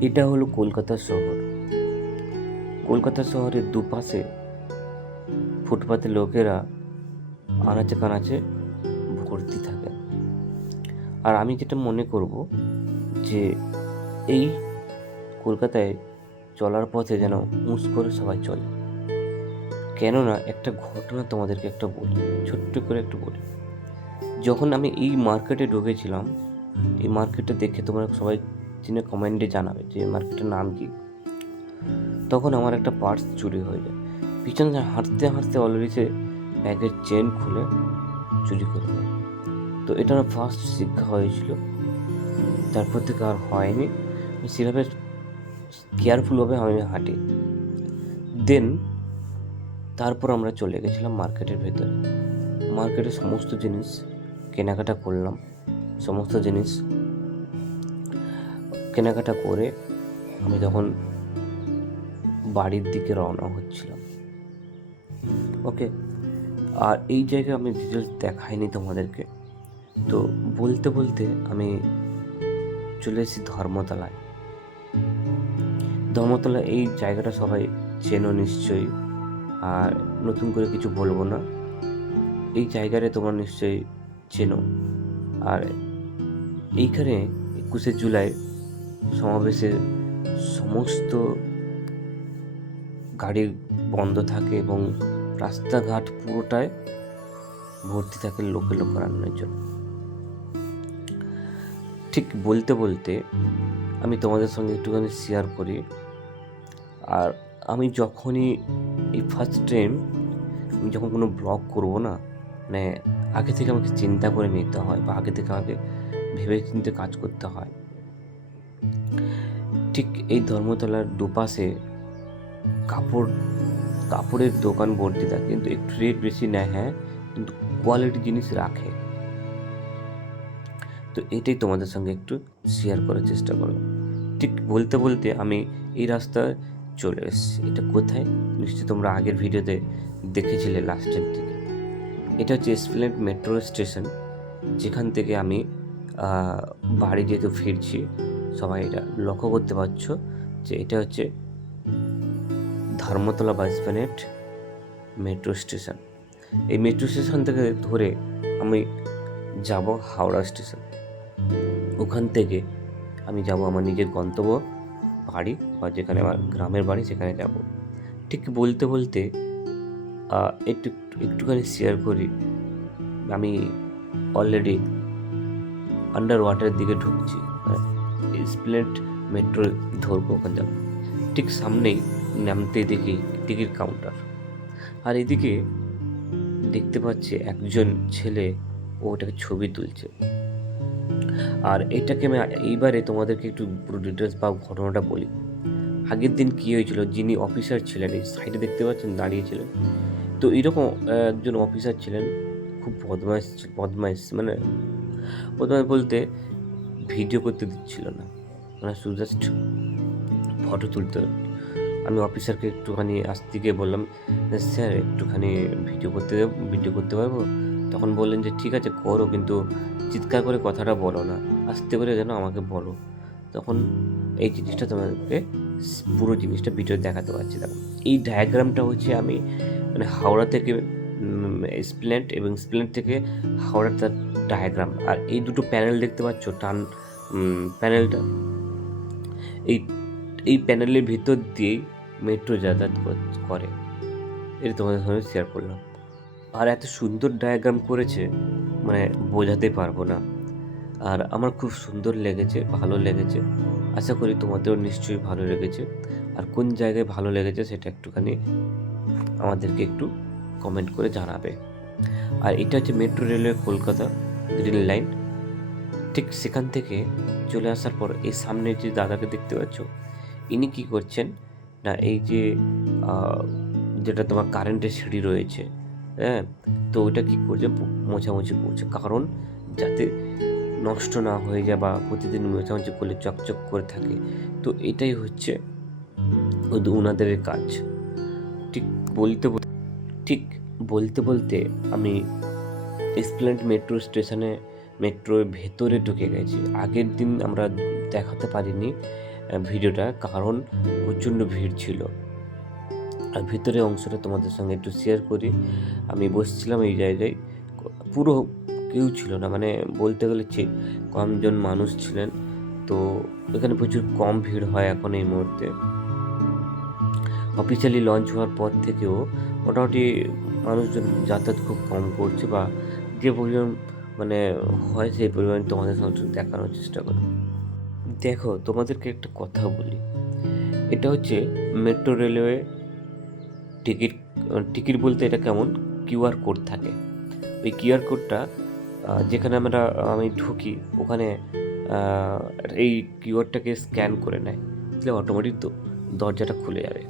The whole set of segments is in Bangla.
এটা হলো কলকাতা শহর। কলকাতা শহরের দুপাশে ফুটপাতে লোকেরা আনাচে কানাচে ভর্তি থাকে। আর আমি যেটা মনে করব যে এই কলকাতায় চলার পথে যেন হুঁশ করে সবাই চলে। কেননা একটা ঘটনা তোমাদেরকে একটা বলি, ছোট্ট করে একটু বলি। যখন আমি এই মার্কেটে ঢুকেছিলাম, এই মার্কেটে দেখে তোমরা সবাই চিনে কমেন্টে জানাবে যে মার্কেটের নাম কি? তখন আমার একটা পার্স চুরি হয়ে যায়। পিছন হাঁটতে হাঁটতে অলরেডি সে ব্যাগের চেন খুলে চুরি করে দেয় তো এটা আমার ফার্স্ট শিক্ষা হয়েছিল। তারপর থেকে আর হয়নি। সেভাবে কেয়ারফুলভাবে আমি হাঁটি। দেন তারপর আমরা চলে গেছিলাম মার্কেটের ভেতরে। মার্কেটে সমস্ত জিনিস কেনাকাটা করলাম। সমস্ত জিনিস কেনাকাটা করে আমি তখন বাড়ির দিকে রওনা হচ্ছিলাম। ওকে, আর এই জায়গায় আমি ডিটেলস দেখাইনি তোমাদেরকে। তো বলতে বলতে আমি চলে এসেছি ধর্মতলায়। ধর্মতলা এই জায়গাটা সবাই চেনো নিশ্চয়ই, আর নতুন করে কিছু বলব না। এই জায়গাটা তোমরা নিশ্চয়ই চেনো। আর এইখানে একুশে জুলাই সমাবেশের সমস্ত গাড়ি বন্ধ থাকে এবং রাস্তাঘাট পুরোটায় ভর্তি থাকে লোকে লোকারণ্যের জন্য। ঠিক বলতে বলতে আমি তোমাদের সঙ্গে একটুখানি শেয়ার করি। আর আমি যখনই এই ফার্স্ট টাইম আমি যখন কোনো ব্লগ করব না মানে আগে থেকে আমাকে চিন্তা করে নিতে হয় বা আগে থেকে আমাকে ভেবে চিন্তে কাজ করতে হয় ঠিক এই ধর্মতলার দুপাশে কাপড়, কাপড়ের দোকান ভর্তি থাকে, কিন্তু একটু রেট বেশি নেয় হ্যাঁ কিন্তু কোয়ালিটি জিনিস রাখে। তো এটাই তোমাদের সঙ্গে একটু শেয়ার করার চেষ্টা করো ঠিক বলতে বলতে আমি এই রাস্তায় চলে এসেছি। এটা কোথায়? নিশ্চয়ই তোমরা আগের ভিডিওতে দেখেছিলে লাস্টের দিকে এটা হচ্ছে এসপ্লেন্ড মেট্রো স্টেশন যেখান থেকে আমি বাড়ি যেহেতু ফিরছি সবাই এটা লক্ষ্য করতে পারছ যে এটা হচ্ছে ধর্মতলা বাস প্যানেট মেট্রো স্টেশন। এই মেট্রো স্টেশন থেকে ধরে আমি যাব হাওড়া স্টেশন। ওখান থেকে আমি যাব আমার নিজের গন্তব্য বাড়ি বা যেখানে আমার গ্রামের বাড়ি সেখানে যাব। ঠিক বলতে বলতে একটু, একটুখানি শেয়ার করি। আমি অলরেডি আন্ডার ওয়াটারের দিকে ঢুকছি। স্প্লেন্ড মেট্রো ধরবো ওখানে যাব ঠিক সামনেই নামতে দেখি টিকিট কাউন্টার। আর এদিকে দেখতে পাচ্ছি একজন ছেলে ওটাকে ছবি তুলছে। আর এটাকে আমি এইবারে তোমাদেরকে একটু পুরো ডিটেলস বা ঘটনাটা বলি। আগের দিন কী হয়েছিল? যিনি অফিসার ছিলেন, এই সাইডে দেখতে পাচ্ছেন দাঁড়িয়েছিলেন তো এরকম একজন অফিসার ছিলেন, খুব বদমাইশ বদমাইশ মানে বদমাইশ বলতে ভিডিও করতে দিচ্ছিল না। মানে শুধু জাস্ট ফটো তুলতে। আমি অফিসারকে একটুখানি আসতে গিয়ে বললাম, স্যার, একটুখানি ভিডিও করতে ভিডিও করতে পারব? তখন বললেন যে, ঠিক আছে, করো, কিন্তু চিৎকার করে কথাটা বলো না। আস্তে করে যেন আমাকে বলো। তখন এই জিনিসটা তোমাদেরকে স- পুরো জিনিসটা ভিডিও দেখাতে পারছি। দেখো, এই ডায়াগ্রামটা হচ্ছে আমি মানে হাওড়া থেকে স্প্লেন্ট এবং স্প্লেন্ট থেকে হাওড়ার তার ডায়াগ্রাম আর এই দুটো প্যানেল দেখতে পাচ্ছ, টান প্যানেলটা এই এই প্যানেলের ভিতর দিয়েই মেট্রো যাতায়াত করে। এটা তোমাদের সঙ্গে শেয়ার করলাম। আর এত সুন্দর ডায়াগ্রাম করেছে মানে বোঝাতে পারব না। আর আমার খুব সুন্দর লেগেছে, ভালো লেগেছে। আশা করি তোমাদেরও নিশ্চয়ই ভালো লেগেছে। আর কোন জায়গায় ভালো লেগেছে সেটা একটুখানি আমাদেরকে একটু কমেন্ট করে জানাবে। আর এটা হচ্ছে metro railway Kolkata green line. ঠিক সেখান থেকে চলে আসার পর এই সামনে যে দাদাকে দেখতে পাচ্ছ, ইনি কি করছেন না, এই যে যেটা তোমার কারেন্টের সিঁড়ি রয়েছে হ্যাঁ তো ওইটা কি করছে মোছামুছি করছে। কারণ যাতে নষ্ট না হয়ে যায় বা প্রতিদিন মোছামুছি করলে চকচক করে থাকে, তো এটাই হচ্ছে ওনাদের কাজ। ঠিক বলতে বল- ঠিক বলতে বলতে আমি এসপ্ল্যান্ড মেট্রো স্টেশনে মেট্রোর ভেতরে ঢুকে গেছি। আগের দিন আমরা দেখাতে পারিনি ভিডিওটা, কারণ প্রচণ্ড ভিড় ছিল। আর ভিতরে অংশটা তোমাদের সঙ্গে একটু শেয়ার করি। আমি বসছিলাম এই জায়গায়, পুরো কেউ ছিল না মানে বলতে গেলে যে কমজন মানুষ ছিলেন। তো এখানে প্রচুর কম ভিড় হয় এখন এই মুহূর্তে। অফিসিয়ালি লঞ্চ হওয়ার পর থেকেও মোটামুটি মানুষজন যাতায়াত খুব কম করছে বা যে পরিমাণ মানে হয় সেই পরিমাণ তোমাদের সঙ্গে দেখানোর চেষ্টা করো দেখো, তোমাদেরকে একটা কথা বলি। এটা হচ্ছে মেট্রো রেলওয়ে টিকিট টিকিট বলতে এটা কেমন? কিউআর কোড থাকে। ওই কিউআর কোডটা যেখানে আমরা, আমি ঢুকি, ওখানে এই কিউআরটাকে স্ক্যান করে নেয়। তাহলে অটোমেটিক দরজাটা খুলে যাবে।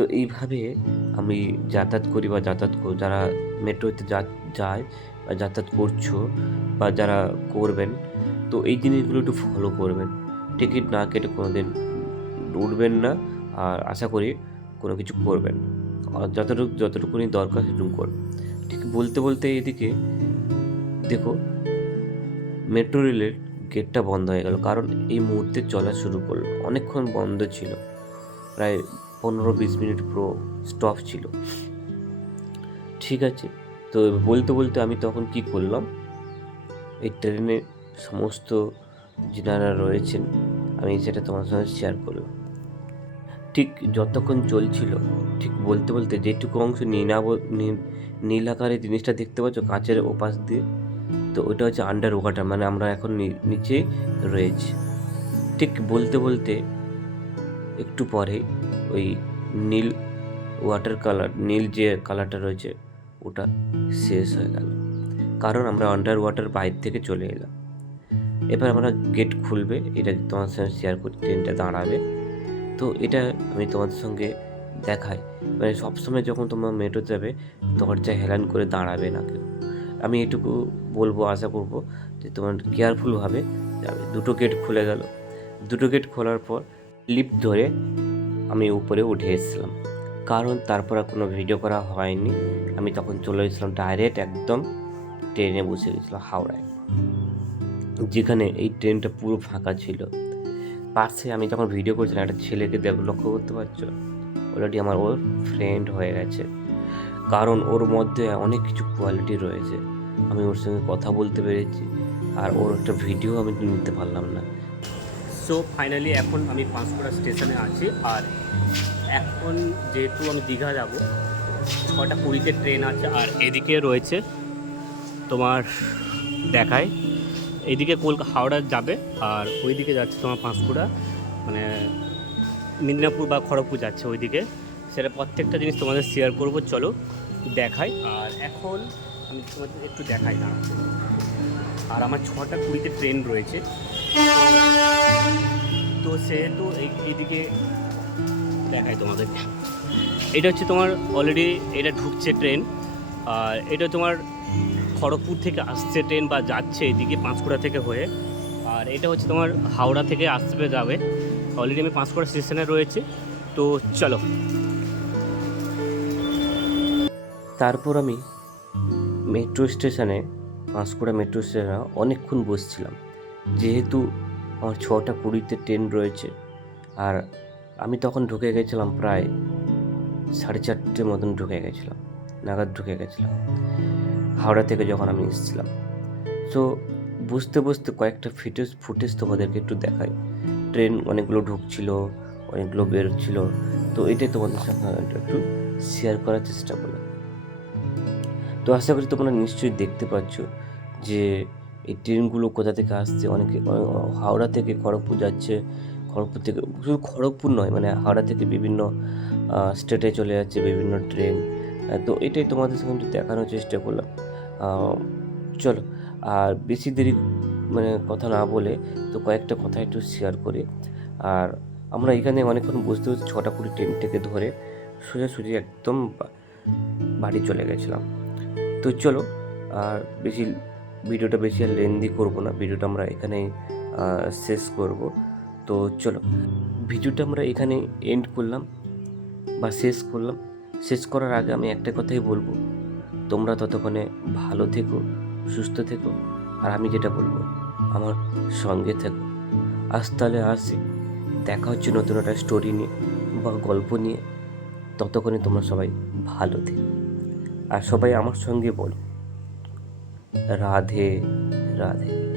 তো এইভাবে আমি যাতায়াত করি বা যাতায়াত যারা মেট্রোতে যা, যায় বা যাতায়াত করছ বা যারা করবেন, তো এই জিনিসগুলো একটু ফলো করবেন। টিকিট না কেটে কোনো দিন উঠবেন না আর আশা করি কোনো কিছু করবেন যতটুকু, যতটুকুনি দরকার সেটুকু করবেন। ঠিক বলতে বলতে এদিকে দেখো, মেট্রো রেলের গেটটা বন্ধ হয়ে গেল। কারণ এই মুহূর্তে চলা শুরু করল। অনেকক্ষণ বন্ধ ছিল। প্রায় পনেরো বিশ মিনিট পুরো স্টপ ছিল। ঠিক আছে, তো বলতে বলতে আমি তখন কি করলাম, এই ট্রেনে সমস্ত যিনারা রয়েছেন, আমি সেটা তোমার সঙ্গে শেয়ার করলাম। ঠিক যতক্ষণ চলছিল, ঠিক বলতে বলতে যেটুকু অংশ নীলাব নীল- আকারে জিনিসটা দেখতে পাচ্ছ, কাঁচের ওপাশ দিয়ে, তো ওটা হচ্ছে আন্ডার ওয়াটার মানে আমরা এখন নিচে রয়েছি। ঠিক বলতে বলতে একটু পরে ওই নীল ওয়াটার কালার নীল যে কালারটা রয়েছে, ওটা শেষ হয়ে গেল। কারণ আমরা আন্ডার ওয়াটার বাইর থেকে চলে এলাম। এবার আমরা গেট খুলবে, এটা তোমার সঙ্গে শেয়ার করি ট্রেনটা দাঁড়াবে। তো এটা আমি তোমাদের সঙ্গে দেখাই। মানে সবসময় যখন তোমরা মেট্রো যাবে দরজা হেলান করে দাঁড়াবে না কেউ। আমি এটুকু বলব, আশা করব যে তোমার কেয়ারফুলভাবে যাবে। দুটো গেট খুলে গেল। দুটো গেট খোলার পর লিফট ধরে আমি উপরে উঠে এসেছিলাম। কারণ তারপর আর কোনো ভিডিও করা হয়নি। আমি তখন চলে এসেছিলাম ডাইরেক্ট একদম ট্রেনে বসে গেছিলাম হাওড়ায়। যেখানে এই ট্রেনটা পুরো ফাঁকা ছিল। পাশে আমি যখন ভিডিও করছিলাম, একটা ছেলেকে দেখ, লক্ষ্য করতে পারছ? অলরেডি আমার ওর ফ্রেন্ড হয়ে গেছে। কারণ ওর মধ্যে অনেক কিছু কোয়ালিটি রয়েছে। আমি ওর সঙ্গে কথা বলতে পেরেছি। আর ওর একটা ভিডিও আমি নিতে পারলাম না। সো ফাইনালি এখন আমি পাঁশকুড়া স্টেশনে আছি। আর এখন যেহেতু আমি দীঘা যাব, ছটা কুড়িতে ট্রেন আছে, আর এদিকে রয়েছে তোমার দেখায়। এইদিকে কলকা, হাওড়া যাবে, আর ওইদিকে যাচ্ছে তোমার পাঁশকুড়া মানে মিদনাপুর বা খড়গপুর যাচ্ছে ওইদিকে। সেটা প্রত্যেকটা জিনিস তোমাদের শেয়ার করব, চলো দেখাই। আর এখন আমি তোমাদের একটু দেখাই না আর আমার ছটা কুড়িতে ট্রেন রয়েছে। তো সেহেতু এই, এইদিকে দেখাই তোমাদেরকে। এটা হচ্ছে তোমার অলরেডি এটা ঢুকছে ট্রেন। আর এটা তোমার খড়গপুর থেকে আসছে ট্রেন বা যাচ্ছে এদিকে পাঁশকুড়া থেকে হয়ে। আর এটা হচ্ছে তোমার হাওড়া থেকে আসবে, যাবে। অলরেডি আমি পাঁশকুড়া স্টেশনে রয়েছে। তো চলো। তারপর আমি মেট্রো স্টেশনে পাঁশকুড়া মেট্রো স্টেশনে অনেকক্ষণ বসছিলাম। যেহেতু আমার ছটা কুড়িতে ট্রেন রয়েছে আর আমি তখন ঢুকে গেছিলাম প্রায় সাড়ে চারটে মতন ঢুকে গেছিলাম, নাগাদ ঢুকে গেছিলাম, হাওড়া থেকে যখন আমি এসেছিলাম। তো বুঝতে বুঝতে কয়েকটা ফিটেজ ফুটেজ তোমাদেরকে একটু দেখাই। ট্রেন অনেকগুলো ঢুকছিল, অনেকগুলো বেরোচ্ছিল, তো এটাই তোমাদের সাথে একটু শেয়ার করার চেষ্টা করলাম। তো আশা করি তোমরা নিশ্চয়ই দেখতে পাচ্ছ যে এই ট্রেনগুলো কোথা থেকে আসছে। অনেকে হাওড়া থেকে খড়গপুর যাচ্ছে। খড়গপুর থেকে, শুধু খড়গপুর নয় মানে হাওড়া থেকে বিভিন্ন স্টেটে চলে যাচ্ছে বিভিন্ন ট্রেন। তো এটাই তোমাদের সঙ্গে দেখানোর চেষ্টা করলাম। চলো, আর বেশি দেরি মানে কথা না বলে তো কয়েকটা কথা একটু শেয়ার করি। আর আমরা এখানে অনেকক্ষণ বসতে বসতে ছটা কুড়ি ট্রেন থেকে ধরে সোজাসুজি একদম বাড়ি চলে গেছিলাম। তো চলো, আর বেশি ভিডিওটা বেশি আর লেন্দি করব না, ভিডিওটা আমরা এখানে শেষ করব। তো চলো, ভিডিওটা আমরা এখানে এন্ড করলাম বা শেষ করলাম। শেষ করার আগে আমি একটা কথাই বলব, তোমরা ততক্ষণে ভালো থেকো, সুস্থ থেকো, আর আমি যেটা বলব, আমার সঙ্গে থেকো। আজ তাহলে আসি, দেখা হচ্ছে নতুন একটা স্টোরি নিয়ে বা গল্প নিয়ে, ততক্ষণে তোমরা সবাই ভালো থেকো। আর সবাই আমার সঙ্গে বলো। রাধে রাধে।